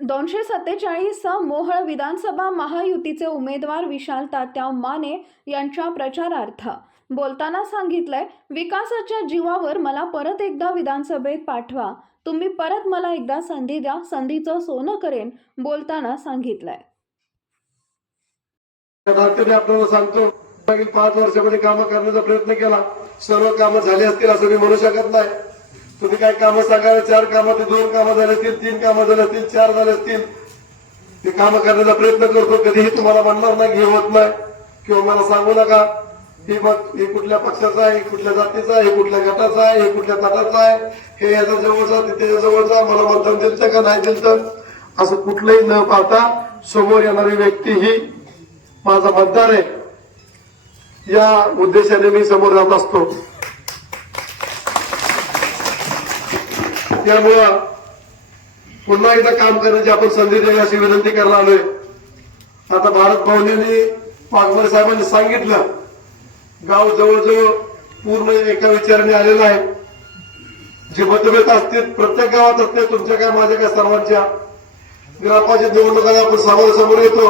दोनशे सत्तेचाळीस मोहळ विधानसभा महायुतीचे उमेदवार विशाल तात्याव माने यांच्या प्रचारार्थ. बोलताना सांगितलंय विकासाच्या जीवावर मला परत एकदा विधानसभेत पाठवा. तुम्ही परत मला एकदा संधी द्या संधीचं सोनं करेन बोलताना सांगितलंय. आपल्याला सांगतो मागील पाच वर्षामध्ये कामं करण्याचा प्रयत्न केला. सर्व कामं झाली असतील असं मी म्हणू शकत नाही. तुम्ही काय कामं सांगायला चार कामं ते दोन कामं झाले असतील तीन कामं झाले असतील चार झाले असतील. ते कामं करण्याचा प्रयत्न करतो कधीही तुम्हाला म्हणणार नाही हे होत नाही. किंवा मला सांगू नका हे मग हे कुठल्या पक्षाचा आहे कुठल्या जातीचा आहे हे कुठल्या गटाचा आहे हे कुठल्या गटाचा आहे हे याच्या जवळचा ते त्याच्या जवळचा मला मतदान दिलं का नाही दिलं असं कुठलंही न पाहता समोर येणारी व्यक्ती ही माझा मतदार आहे. या उद्देशाने मी समोर जात असतो. त्यामुळं पुन्हा एकदा काम करण्याची आपण संधी द्यावी अशी विनंती करायला आलोय. आता भारत भवनाने वाघमारे साहेबांनी सांगितलं गाव जवळजवळ पूर्ण एका विचाराने आलेलं आहे. जे मतभेद असतील प्रत्येक गावात असते तुमच्या काय माझ्या काय सर्वांच्या. ग्रामपंचायत निवडणुका आपण समोरासमोर समोर येतो.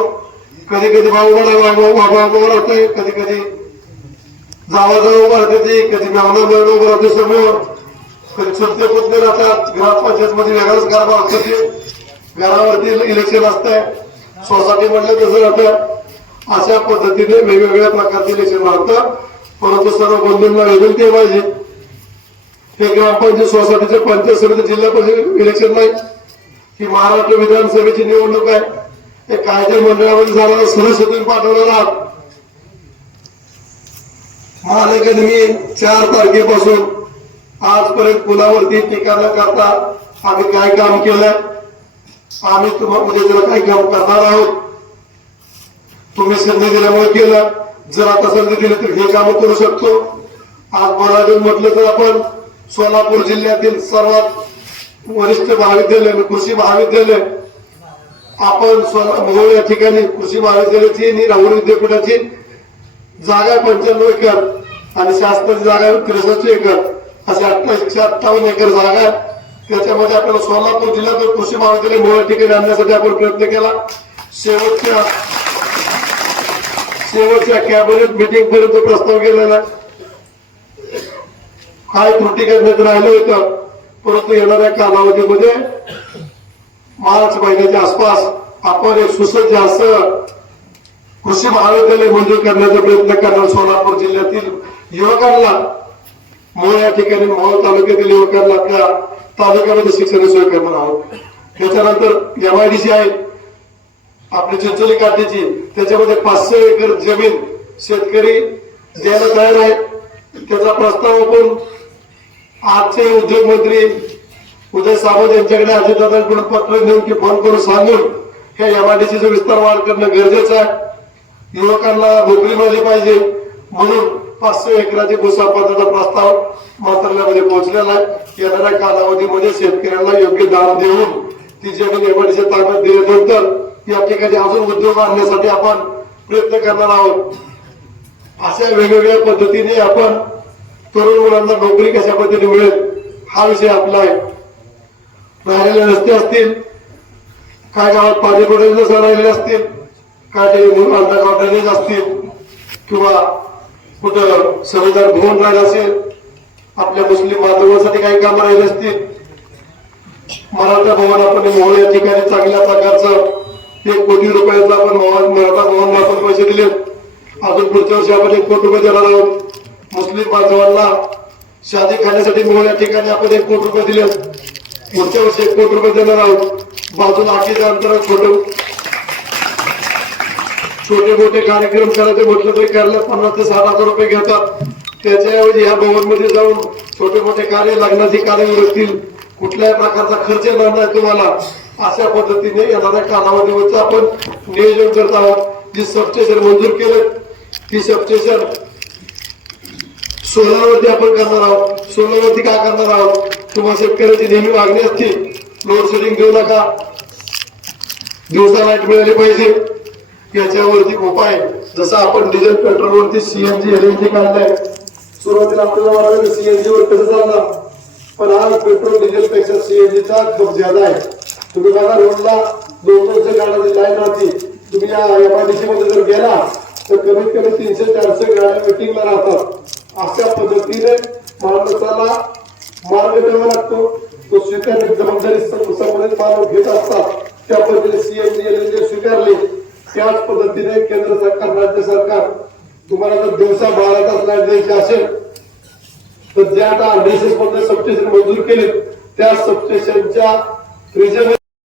कधी कधी भाऊ भाऊ राहतोय कधी कधी जावाजवळ उभं राहते ती कधी मेहना उभा उभं राहते समोर. कधी आता राहतात ग्रामपंचायत मध्ये वेगळाच कारभार असतो घरावरती इलेक्शन असतंय. सोसायटी म्हटलं तसं राहतं अशा पद्धतीने वेगवेगळ्या प्रकारचे इलेक्शन राहतं परंतु सर्व बंधूंना विनंती पाहिजे. हे ग्रामपंचायत सोसायटीचे पंचायत समिती जिल्हा परिषद इलेक्शन नाही. ही महाराष्ट्र विधानसभेची निवडणूक आहे. हे कायदे मंडळामध्ये जाणारा सदस्यातून पाठवलेला आहात. महानगर मी चार तारखेपासून आजपर्यंत कुणावरती टीका न करता आम्ही काय काम केलंय? आम्ही तुम्हाला उद्या त्याला काय काम करणार आहोत? तुम्ही संधी दिल्यामुळे केलं. जर आता संधी दिली तर हे काम करू शकतो. आज बोलायचं म्हटलं तर आपण सोलापूर जिल्ह्यातील सर्वात वरिष्ठ महाविद्यालय कृषी महाविद्यालय. आपण मोहोळ या ठिकाणी कृषी महाविद्यालयाची आणि राहुल विद्यापीठाची जागा पंच्याण्णव एकर आणि शासनाची जागा त्रेसष्ट एकर. अशी अठ्ठावीसशे अठ्ठावन्न एकर जागा आहे. त्याच्यामध्ये आपल्याला सोलापूर जिल्ह्यातील कृषी महाविद्यालय मोहोळ ठिकाणी आणण्यासाठी आपण प्रयत्न केला. शेवटच्या शेवटच्या कॅबिनेट मिटिंग पर्यंत प्रस्ताव गेलेला. काय त्रुटी करण्यात राहिलं होतं. परंतु येणाऱ्या कालावधीमध्ये मार्च महिन्याच्या आसपास आपण एक सुसज्ज असं कृषी महाविद्यालय मंजूर करण्याचा प्रयत्न करणार सोलापूर जिल्ह्यातील युवकांना. मोळ या ठिकाणी मोहोळ तालुक्यातील युवकांना आपल्या तालुक्यामध्ये शिक्षण सोय करणार आहोत. त्याच्यानंतर एमआयडीसी आहे. आपली चिंचोली काठीची त्याच्यामध्ये पाचशे एकर जमीन शेतकरी द्यायला तयार आहे. त्याचा प्रस्ताव आपण आजचे उद्योगमंत्री उदय सावंत यांच्याकडे अजितदादांकडून पत्र देऊन की फोन करून सांगून हे एमआयडीसीचा विस्तार वाढ करणं गरजेचं आहे. युवकांना नोकरी मिळाली पाहिजे. म्हणून पाचशे एकराची भूसंपादनाचा प्रस्ताव मंत्रालयामध्ये पोहोचलेला आहे. येणाऱ्या कालावधीमध्ये शेतकऱ्यांना योग्य दान देऊन ती जमीन एमआयडीसी ताब्यात दिल्यानंतर या ठिकाणी अजून उद्योग आणण्यासाठी आपण प्रयत्न करणार आहोत. अशा वेगवेगळ्या पद्धतीने आपण तरुण मुलांना नोकरी कशा पद्धतीने मिळेल हा विषय आपला आहे. राहिलेले रस्ते असतील काय गावात पाणी पुरवठा राहिलेले असतील काय अंडरगाव ड्रेनेज असतील किंवा कुठं सरदार भवन राहिलं असेल आपल्या मुस्लिम बांधवांसाठी काही कामं राहिले असतील मराठा भवन आपण मोहळ या ठिकाणी चांगल्या प्रकारचं एक कोटी रुपयाचं आपण मराठा भवनला आपण पैसे दिले अजून पुढच्या वर्षी आपण एक कोटी रुपये देणार आहोत. मुस्लिम बांधवांना शादी खाण्यासाठी मोहळ या ठिकाणी आपण एक कोटी रुपये दिले पुढच्या वर्षी एक कोटी रुपये देणार आहोत. बाजूला आखीच्या अंतरात छोटं छोटे मोठे कार्यक्रम करायचे म्हटलं तरी करायला पन्नास ते साठ हजार रुपये घेतात. त्याच्याऐवजी ह्या भवनमध्ये जाऊन छोटे मोठे कार्य लग्नाची कार्य असतील कुठल्याही प्रकारचा खर्च येणार नाही तुम्हाला. अशा पद्धतीने येणाऱ्या कालावधीवरचं आपण नियोजन करत आहोत. जी सबस्टेशन मंजूर केलं ती सबस्टेशन सोलावरती आपण करणार आहोत. सोलावरती काय करणार आहोत? तुम्हाला शेतकऱ्याची नेहमी मागणी असते लोड शेडिंग देऊ नका. दिवसा लाइट मिळाली पाहिजे. याच्यावरती उपाय जसं आपण डिझेल पेट्रोलवरती सीएनजी एलएनजी काढलाय. सुरुवातीला आपल्याला वाटलं सीएनजी वर कसं चालणार? पण आज पेट्रोल डिझेल पेक्षा सीएनजीचा खूप ज्यादा आहे. तुम्ही बघा रोडला दोन दोनशे गाड्यांची लाईन राहते. तुम्ही या एमआयडीसी मध्ये जर गेला तर कमीत कमी तीनशे चारशे गाड्या वेटिंगला राहतात. अशा पद्धतीने माणसाला मार्ग द्यावा लागतो. तो स्वीकारणे जबाबदारी संबंधित मार्ग घेत असतात. त्या पद्धतीने सीएनजी एलएनजी स्वीकारले. त्याच पद्धतीने केंद्र सरकार राज्य सरकार तुम्हाला जर दिवसा बारा तास लाइट द्यायची असेल तर ज्या आता आरडीएसएसमध्ये सबस्टेशन मंजूर केले त्या सबस्टेशनच्या